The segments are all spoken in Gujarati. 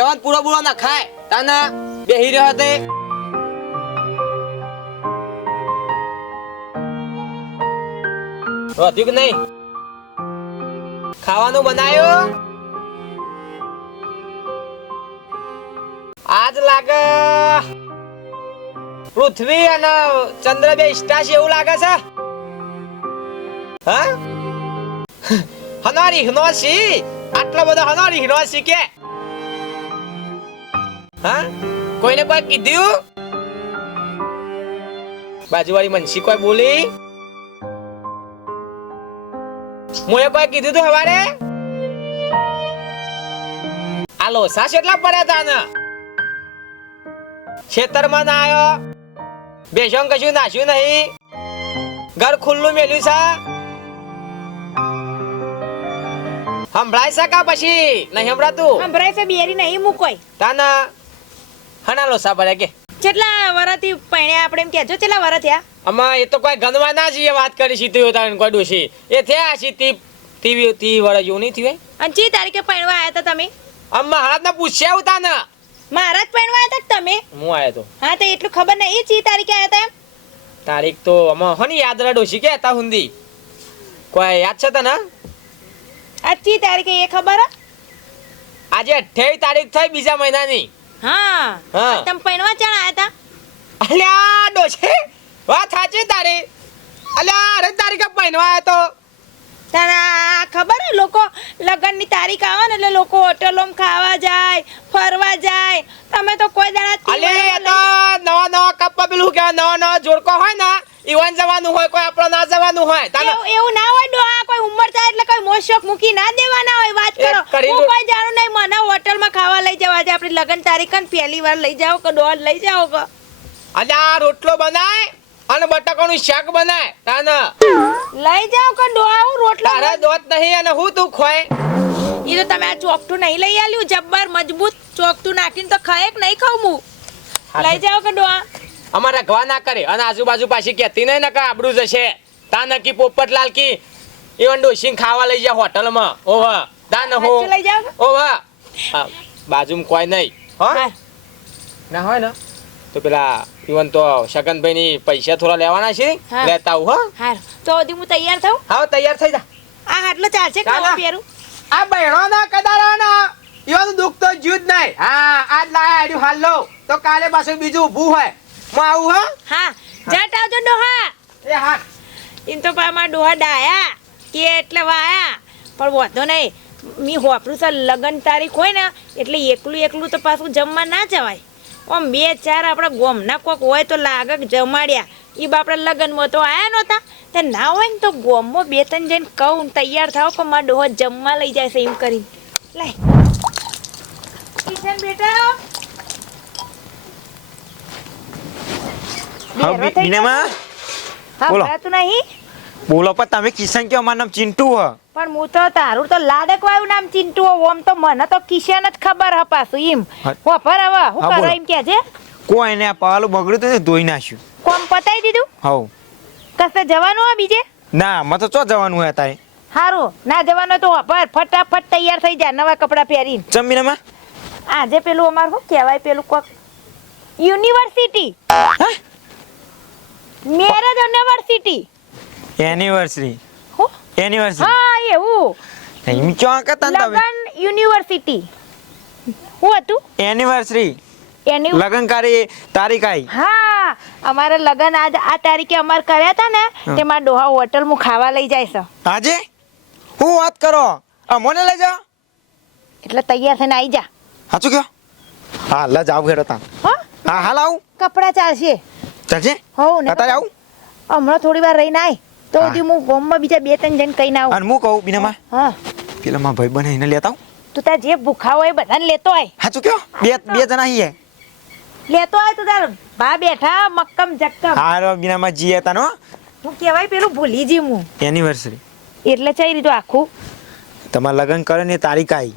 બેવાન પૂરો પૂરો ના ખાય. તાના બેહી રહ્યો તે વધ્યું કે નહીં? ખાવાનું બનાયો? આજ લાગે પૃથ્વી અને ચંદ્ર બે ઇષ્ટા છે એવું લાગે છે? હા? હનારી હિનોસી આટલો બધો હનારી હિનોસી કે? હા? કોઈને કોઈ કીધું બાજુવાળી મનસી કોઈ બોલી? મોએ કોઈ કીધું તું હવારે? આ લોસા કેટલા પડ્યા તા ને ખેતરમાં ના આવ્યો બેસન કશું નાશ્યું નહીં? ઘર ખુલ્લું મેલ્યું છે? સંભળાય છે કા પછી? નહીં સંભળાતું? સંભળાય છે બેરી નહીં મૂકોય. તાના? હના લોસા કે? કેટલા વરાથી પૈણ્યા આપણે એમ કહેજો કેટલા વર થયા? આમાં એ તો કોઈ ગણવા ના જઈએ વાત કરી સીધી ઉતારણ કોઈ ડોશી એ થયા છે તી તી વડા જેવું નહીં થયું અને ચી તારીખે પૈણવા આવ્યા હતા તમે? અમ્મા હાથ ના પૂછ્યા ઉતા ને મારા જ પૈણવા આવ્યા હતા તમે? હું આયો તો. હા તો એટલું ખબર નહીં ચી તારીખે આવ્યા હતા એમ? તારીખ તો આમાં હની યાદ રા ડોશી કે હતા હુંદી? કોઈ યાદ છે તને? આ ચી તારીખે એ ખબર? આજે અઠ્યાવીસ તારીખ થઈ બીજા મહિનાની. હા. હા. તમે પૈણવા ચાણ અલ્યા ડોશી વાત સાચી તારી. અલ્યા અરે તારીખે પહેરવા આવ્યો તો. તને ખબર હે લોકો લગ્નની તારીખ આવે ને એટલે લોકો હોટલોમાં ખાવા જાય ફરવા જાય. તમે તો કોઈ દાડા અલે એ તો નવા નવા કપ પેલું કે નવા નવા જોડકો હોય ને ઈવન જવાનું હોય કોઈ આપણો ના જવાનું હોય તાનો એવું ના હોય ડોહા કોઈ ઉંમર થાય એટલે કોઈ મોશોક મૂકી ના દેવાના હોય વાત કરો. હું કોઈ જાણું નહીં મને હોટલમાં ખાવા લઈ જવા છે આપણી લગન તારીખ ને પહેલી વાર લઈ જાઓ કે ડોલ લઈ જાઓ કે? અલ્યા રોટલો બનાય અને બટાકાનું શાક બનાય તાને. લઈ જાઓ કે ડોહા હું રોટલો તારે દોત નહીં અને હું તું ખોય? એ તો તમે આ ચોકટું નહીં લઈ આલ્યું જબ્બર મજબૂત ચોકટું નાખીને તો ખાય કે નહીં ખાવું હું? લઈ જાઓ કે ડોહા અમારે ઘવા ના કરે. અને આજુબાજુ પાછી કહેતી નહીં નકા આબડું જશે. તા નકી પોપટલાલ કી. ઈવન ડોસીને ખાવા લઈ જા હોટલમાં. ઓહ તા ન હો? ઓવા બાજુમાં કોઈ નહીં. હો? ના હોય ને? તો પેલા ઇવન તો શકનભાઈ ની પૈસા થોડા લેવાના છે. લેતા આવું હો. તો હજી હું તૈયાર થઉં? હા તૈયાર થઈ જા. આ હાટલો ચાલશે ચાલો. ખાવા પહેરું? આ બહેણો ના કદારો ના. ઇવન દુઃખ તો જ્યુ જ નહીં. હા આજ લાયા આડ્યું હાલ લો. તો કાલે પાછું બીજું ઊભું હોય. હું આવું હો? હા જટ આવજો ડોહા. એ હા. ઇન તો પામા ડોહા ડાયા કે એટલે વાયા. પણ વાંધો નહીં મી હોપરું સર લગ્ન તારીખ હોય ને એટલે એકલું એકલું તો પાછું જમવા ના જવાય. આમ બે ચાર આપણા ગોમના કોક હોય તો લાગે જમાડ્યા. એ બાપડા લગ્નમાં તો આયા નહોતા. તે ના હોય ને તો ગોમમાં બે ત્રણ જઈને કહું તૈયાર થાવ કે મારા ડોહા જમવા લઈ જાય છે એમ કરી લાય. કિશન બેટા હા, બીનામાં? બોલો. ભરાતું નહીં? બોલો પણ તમે કિશન કયો? મારું નામ ચિંટુ હ. પણ હું તો તારું તો લાડક વાયું નામ ચિંટુ ઓમ તો મને તો કિશન જ ખબર હ પાછું એમ. હા. હવે હું હા, એમ કે છે? કોઈ ને આ પાલું બગડ્યું હતું ને ધોઈ નાખ્યું. કોમ પતાઈ દીધું? હવ કસે જવાનું હો બીજે? ના તો ચો જવાનું હોય તારે? હારું ના જવાનું તો ફટાફટ તૈયાર થઈ જા નવા કપડાં પહેરીને. ચમ આજે પેલું અમારું શું કહેવાય પેલું કોક? યુનિવર્સિટી. મેરેજ યુનિવર્સિટી એનિવર્સરી હો એનિવર્સરી હા એવું એમ ક્યાં કતા તમે? લગન યુનિવર્સિટી હું હતું? એનિવર્સરી એની લગનકારી તારીખ આવી હા અમારે લગન આજ આ તારીખે અમારે કર્યા હતા ને તેમાં ડોહા હોટલ હું ખાવા લઈ જાય છે. આજે હું વાત કરો? મને લઈ જા. એટલે તૈયાર થઈને આવી જા. સાચું કયો હા લ જાવ ઘેરો તા હો? હા હાલ આવું. કપડા ચાલશે. ચાલશે? હોવ ને અત્યારે આવું? હમણાં થોડી વાર રહીને આય. તો હા. સુધી હું ગોમમાં બીજા બે ત્રણ જણ કહીને આવું. અને હું કહું બીનામાં? હા. પેલા મારા ભાઈ બને એને લેતા આવું? તું તાર જે ભૂખા હોય બધાને લેતો આય. સાચું કયો બે બે જણા અહીં લેતો આય તો તાર. બા બેઠા મક્કમ જક્કમ. હારો બીનામાં જીએ તાનો હું. કહેવાય પેલું ભૂલી જી હું. એનિવર્સરી એટલે ચાઈ રીતો આખું. તમારે લગ્ન કરે ને તારીખ આવી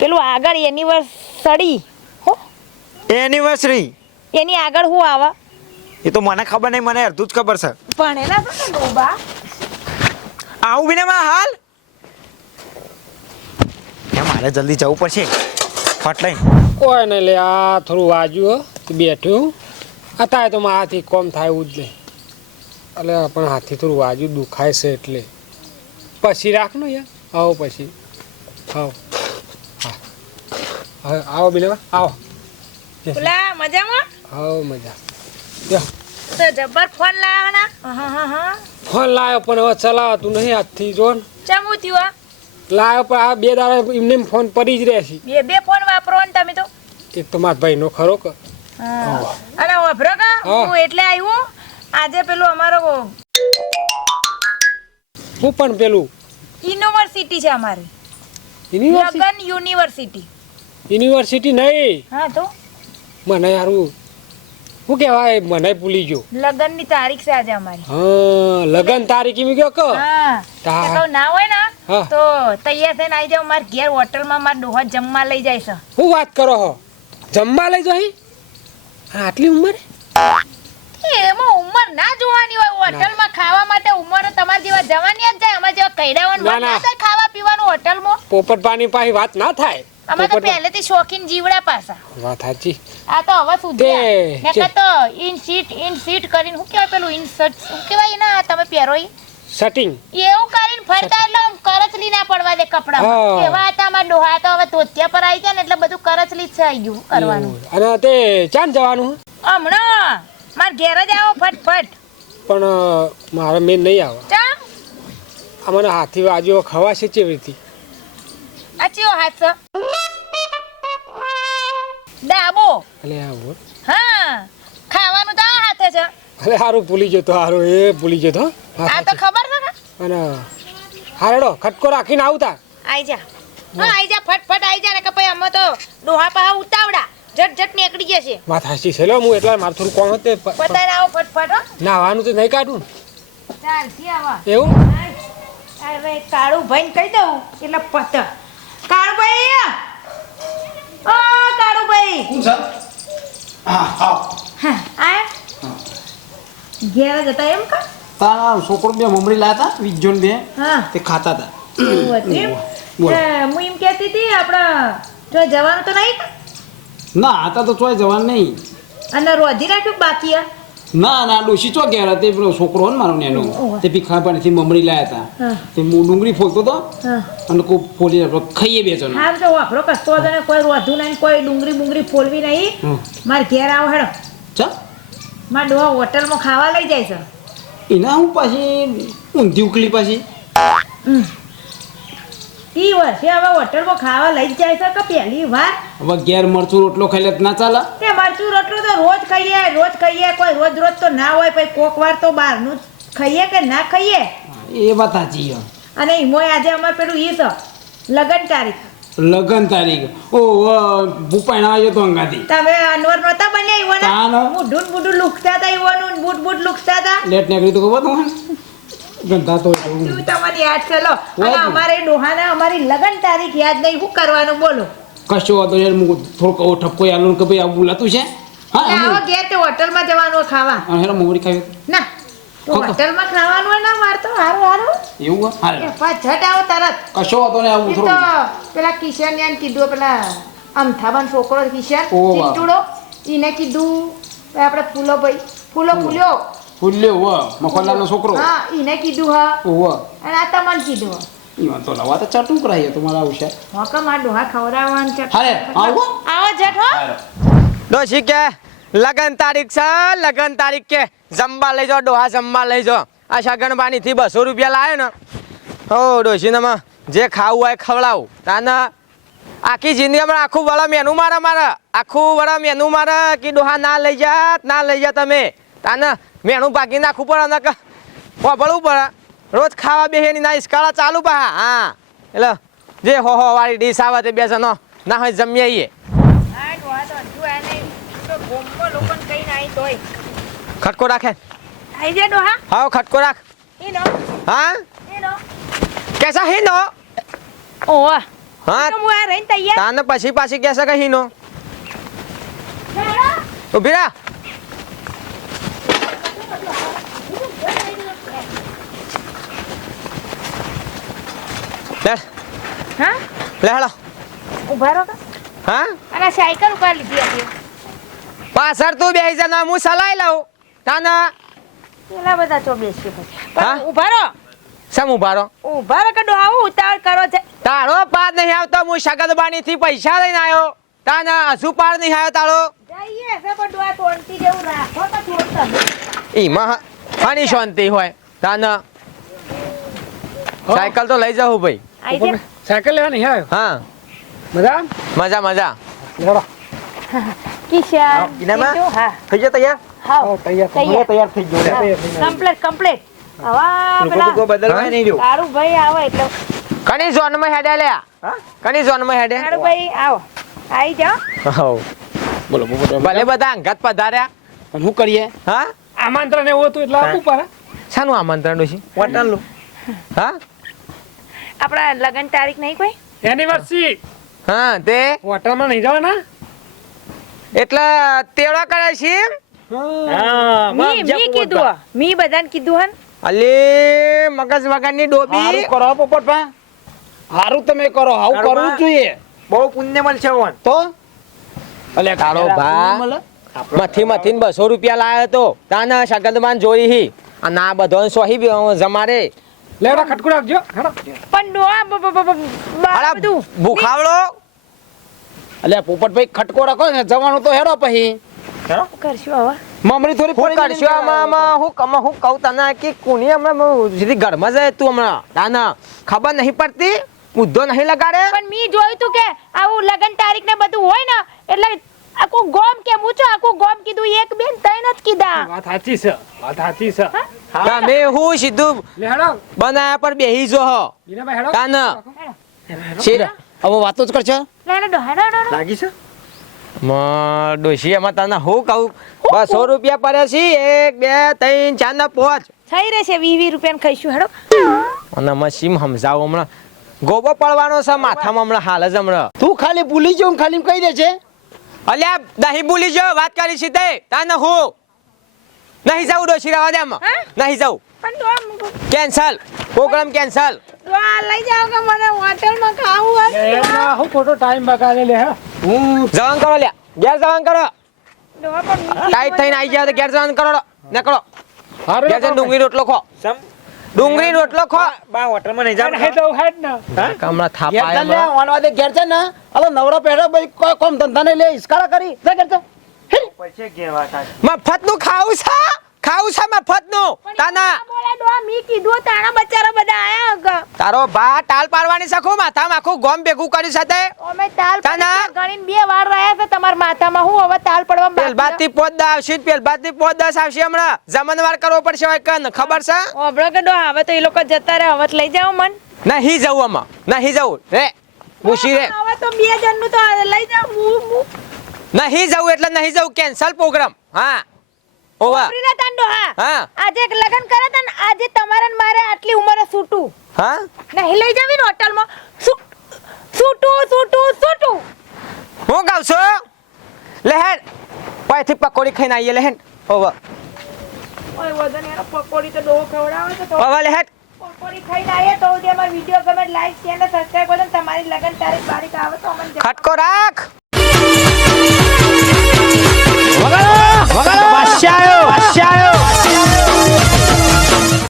પેલું આગળ એનિવર્સરી હો. એનિવર્સરી એની આગળ હું આવે. એ તો મને ખબર નહીં મને અડધું જ ખબર છે. ભણેલા ને ડોબા આવું બીનામાં હાલ? એમાં મારે જલ્દી જવું પડશે. ફટ લઈ કોઈ નહીં લે આ થોડું વાજ્યું હો બેઠું અત્યારે તો મારાથી કોમ થાય એવું જ નહીં. એટલે પણ હાથથી થોડું વાજ્યું દુખાય છે એટલે. પછી રાખનો યાર. આવો પછી. આવો. હા. આવો બિલેવા આવો. મજામાં? આવો મજા. તો જબ્બર ફોન લાવ્યો ના હા હા હા. ફોન લાવ્યો પણ હવે ચલાવતું નહીં હાથથી જો ચમુ થયું લાવ્યો પણ આ બે દાડા એમને એમ ફોન પડી જ રહેશે બે બે ફોન વાપરો ને તમે તો. એક તો મારા ભાઈનો ખરો કે. હા. અને વભરો કા? હા. હું એટલે આવ્યો આજે પેલું અમારો હું પણ પેલું? યુનિવર્સિટી છે અમારી. University university. યુનિવર્સિટી નહીં. હા તો? મને યારું શું કહેવાય મને ભૂલી ગયો. લગનની તારીખ છે આજે અમારી. હા લગન તારીખ એમ ગયો કહો હા. ના હોય ને તો તૈયાર થઈને આવી જાવ મારા ઘેર હોટલમાં મારા ડોહા જમવા લઈ જાય છે. શું વાત કરો હો? જમવા લઈ જાય આટલી ઉંમર? એમાં ઉંમર ના જોવાની હોય. હોટલમાં ખાવા માટે ઉંમર તમારા જેવા જવાની જ જાય અમારા જેવા કઈડાવાનું ના, ના. ના. ખાવા પીવાનું હોટલમાં. પોપટપાની પાસે વાત ના થાય. અમારે તો પહેલેથી શોખીન જીવડા પાછા વાત સાચી. આ તો હવે સુધર્યા. નકર તો ઇન સીટ ઇન સીટ કરીને શું કહેવાય પેલું ઇન શર્ટ શું કહેવાય ના તમે પહેરો ઈ. સેટિંગ એવું કરીને ફરતા એટલે આમ કરચલી ના પડવા દે કપડા હા. એવા હતા અમાર ડોહા? તો હવે ધોતિયા પર આવી ગયા ને એટલે બધું કરચલી જ થઈ ગયું કરવાનું. અને તે ચાંદ જવાનું? હમણાં. માર ઘેર જ આવો ફટફટ. પણ મારે મેં નહીં આવે. ચા મને હાથી બાજુ ખવાશે કેવી રીતે? આ ચિયો હાથ. છે ડાબો આ બોલ. હા ખાવાનું તો આ હાથે છે. અરે હારું ભૂલી જતો હારું એ ભૂલી જતો આ તો ખબર છે કે અને હારેડો ખટકો રાખીને આવતા. આઈ જા. હા. આઈ જા ફટફટ આઈ જા ને કે ભાઈ અમે તો ડોહા પા ઉતાવડા જટ જટ નીકળી જશે વાત હાચી છે લો હું એટલા માર થોડું કોણ હતે પ- પ- આવો ફટફટ હો. નાવાનું તો નહીં કાઢું ચાલથી આવા. એવું? અરે કાળું ભાઈને કહી દઉં એટલે પત કાળું ભાઈ ઓ કાળું ભાઈ શું છે? હા આવ. હા આ ઘેર જતા એમ કા? તારા છોકરો બે મમરી લાયા હતા વીજોન બે હા. તે ખાતા હતા? હું એમ કહેતી હતી આપણા જો જવાનું તો નહીં ના આતા તો ચોય જવાનું નહીં. અને રોજી રાખ્યું બાકી આ? ના ના ડોશી ચો ગયા તે પેલો છોકરો હોય ને મારો નેનો ઓહો. તે ભીખા પાણીથી મમરી લાયા હતા. તે હું ડુંગળી ફોલતો હતો અને કોઈ ફોલી આપણે ખાઈએ બે જણ. હાર તો વાપરો કશો હતો ને કોઈ રોધું નહીં કોઈ ડુંગળી બુંગળી ફોલવી નહીં. મારે ઘેર આવો હેડો. ચા? માર ડોહા હોટલમાં ખાવા લઈ જાય છે. એના હું પાછી ઊંધી ઉકલી પાછી. ઈ વર્ષે હવે હોટલમાં ખાવા લઈ જાય છે કે પહેલી વાર? હવે ઘેર મરચું રોટલો ખાઈ લે ના ચાલે? કે મરચું રોટલો તો રોજ ખાઈએ રોજ ખાઈએ કોઈ રોજ રોજ તો ના હોય પછી કોક વાર તો બહારનું ખાઈએ કે ના ખાઈએ? એ વાત સાચી. અને ઈમોય આજે અમારે પેલું ઈ છે લગન તારીખ. લગન તારીખ. ઓ ભૂપાણા આવ્યો તો અંગાથી. તમે અનવર નતા બન્યા. ઈવોના? મુઢું મુઢું લુકતા હતા ઈવોનું ને બૂટ બૂટ લુકતા હતા? લેટ નીકળી તો ખબર તમને? ગંધા તો શું યાદ છે અને અમારે ડોહાને અમારી લગન તારીખ યાદ નહીં. શું કરવાનું બોલો? કશો વાંધો યાર હું થોડોક ઠપકો યાર કે ભાઈ આ બોલાતું છે? હા ને આવો. ઘેર તે હોટલમાં જવાનું ખાવા. અને હેરો મોરી ખાવી. ના હોટલમાં ખાવાનું હોય ના માર તો હારું હારું. એવું હા એ આવો તરત. કશો વાંધો નહીં આવું થોડું. પેલા કિશન ને કીધું પેલા અમથાબાન છોકરો કિશન ઓહ, એને કીધું આપણે ફૂલો ભાઈ ફૂલો. ફૂલ્યો. ફૂલ્યો વ મફતલાલનો છોકરો હા એને કીધું હા ઓવ અને આ તમને કીધું હા ઈવન તો લવા તો ચાટું કરાઈએ તમારા આવશે હોકમ આ ડોહા ખવડાવવાનું છે હારે, આવો. આવો જટ ડોશી કે લગન તારીખ છે લગન તારીખ કે જમવા લઈ જાઓ ડોહા જમવા લઈ જાઓ આ સગનબાની થી બસો રૂપિયા લાવ્યો ને હો ડોશીનામાં જે ખાવું હોય ખવડાવું તાના આખી જિંદગીમાં આખું વડા મેનુ મારા મારા આખું વડા મેનુ મારા કે ડોહા ના લઈ જા ના લઈ જા તમે તાને મેનુ બાકી નાખવું પડે ને વાપરવું પડે. રોજ ખાવા બેસે ની ના ઇસ્કાળા ચાલુ પા હા. એટલે જે હો હો વાળી ડીશ આવે તે બેસે નો. ના હોય જમી આવીએ ખટકો રાખે. હાવ ખટકો રાખ. હા કેસા હીનો ઓવા હા. હું તાને પછી પાછી કેસા કે હીનો ઊભી રા લે હા? લે હેલો. ઊભા રહો હા? અને સાયકલ ઉપર લીધી હતી. પાછળ તું બેસી જા હું સલાઈ લઉં. તાના પેલા બધા તો બેસી પછી? પણ ઊભા રહો. સમ ઉભારો ઊભા રહો કડો આવું? ઉતાવળ કરો છે તારો પાર નહીં આવતો હું શકતબાની થી પૈસા લઈને આવ્યો. તાના હજુ પાર નહીં આવ્યો તારો. જઈએ હશે પણ ડોહા તોડતી જેવું રાખો તો તોડતા એમાં આની શાંતિ હોય. તાના સાયકલ તો લઈ જાઉં ભાઈ. આઈ છે સાયકલ લેવાની હે. હા. મજા? મજા મજા. લેવડો. કિશન ઇનામા? હા. થઈ ગયા તૈયાર? હા તૈયાર તૈયાર. તૈયાર. થઈ ગયો કમ્પ્લીટ કમ્પ્લીટ. હવા લોકો તો કોઈ પેલા બદલવાય નહીં રહ્યું તારું ભાઈ આવે એટલે. કની ઝોનમાં હેડે લ્યા હા? કની ઝોનમાં હેડે? તારું ભાઈ આવો. આવી જાઓ. હઉ. બોલો બોલો ભલે બધા અંગત પધાર્યા. શું કરીએ? હા? આમંત્રણ એવું હતું એટલે આપવું પડે શાનું આમંત્રણ ડોશી વટાણલું હા? આપણા લગન તારીખ નહીં કોઈ? એનિવર્સરી હા તે? હોટલમાં નહીં જવાના? એટલે તેડા કરે છે હા મી મી કીધું મી બધાને કીધું હન અલે મગજ વગરની ડોબી. હારું કરો પોપટભા. હારું તમે કરો હાઉ કરવું જોઈએ. બહુ પુણ્ય મળશે ઓન. તો? અલે તારો ભા. મથી મથી ને બસો રૂપિયા લાયો તો. તાના શકંદમાન જોઈ હી. અને આ બધો સોહી બી જમારે લેવડા ખટકું રાખજો હેડો. પણ અલા બધું. ભૂખાવડો. અલે પોપટભાઈ ખટકો રાખો ને જવાનું તો હેડો પછી. કરશું હવે મમરી થોડી હું પડી આમાં આમાં હું કમ હું કહું તને કે કોની હમણાં સીધી ઘરમાં જાય તું હમણાં. તાના ખબર નહીં પડતી? મુદ્દો નહીં લગાડે? પણ મી જોયું તું કે આવું લગન તારીખ ને બધું હોય ને એટલે આખું ગોમ કે હું આખું ગોમ કીધું એક બેન તૈન જ કીધા. વાત સાચી છે વાત સાચી છે. તમે હું સીધું બનાયા પર બેહી જો હો. કાન. હેડો તાના હવે વાતો જ કરશે લાગી છે? માં ડોશી એમાં તને હું કહું? બસો રૂપિયા પડે છે. એક બે ત્રણ ચાર ને પાંચ. થઈ રહેશે વી વી રૂપિયા ખાઈશું હેડો. અને અમે સીમ સમજાવું હમણાં. ગોબો પડવાનો છે માથામાં હમણાં હાલ જ હમણાં. તું ખાલી ભૂલી ખાલી કહી દે છે અલ્યા નહીં ભૂલી જો વાત કરી છે તે તને હું? નહીં જાઉં ડોશી રહેવા દે આમાં. હા? નહીં જાઉં. કેન્સલ. Programme cancel. લઈ જાવ કે મને હોટલમાં ખાવું હશે? એમાં હું ખોટો ટાઈમ બગાડે લે હું. જવાન કરો લે ગેર જવાન કરો. ટાઈટ થઈને આવી જાવ તો ગેર જવાન કરો નીકળો. હારું ગેર ડુંગળી રોટલો ખો. સમ. ડુંગળી રોટલો ખો. બા હોટલમાં નહીં જાવ હેડ દઉં હેડ ના. કમળા થાપ ચાલ લે ઓનવા દે ગેર છે ને હવે નવરો પહેરો ભાઈ કોઈ કોમ ધંધા ને લે ઇસ્કારા કરી. જા. ગેર. પછી મફતનું ખાવું છે? ખાવું છે મફતનું તાના બોલે ડોહા મી કીધું તાણા બચારા બધા આયા હગ તારો ભા ટાલ પાડવાની શકું માથામાં આખું ગોમ ભેગું કર્યું સાથે અમે તાલ તાના? ગણીને બે વાર રહ્યા છે તમારા માથામાં. હું હવે તાલ પડવા પેલથી પોત દસ આવશે પેલ બાદથી પોત દસ આવશે હમણાં. જમનવાર કરવો પડશે હોય કન. ખબર છે? ઓબળો કે ડોહા હવે તો એ લોકો જતા રહે હવે લઈ જાવ મન. નહીં જવું આમાં. નહીં જવું. રે પૂછી રે. હવે તો બે જણનું તો લઈ હું. નહીં જવું એટલે નહીં જવું કેન્સલ પ્રોગ્રામ હા. ઓવા. તાન ડોહા હા. આજે એક લગન કરે તા ને આજે તમારે ને મારે આટલી ઉંમરે સૂટું હા? નહીં લઈ જવી ને હોટલમાં. માં સૂટું સૂટું સૂટું હું કહું છું? લહેન પાયથી પકોડી ખાઈને આવીએ લહેન ઓવા. ઓય વજન એનો પકોડી તો ડોહો ખવડાવે તો. ઓવા લહેન પકોડી ખાઈને આવીએ તો જે અમારો વીડિયો ગમે લાઈક શેર ને સબસ્ક્રાઇબ કરો તમારી લગન તારીખ બારીક આવે તો અમને. ખટકો રાખ. पाचशे आयो पाचशे आयो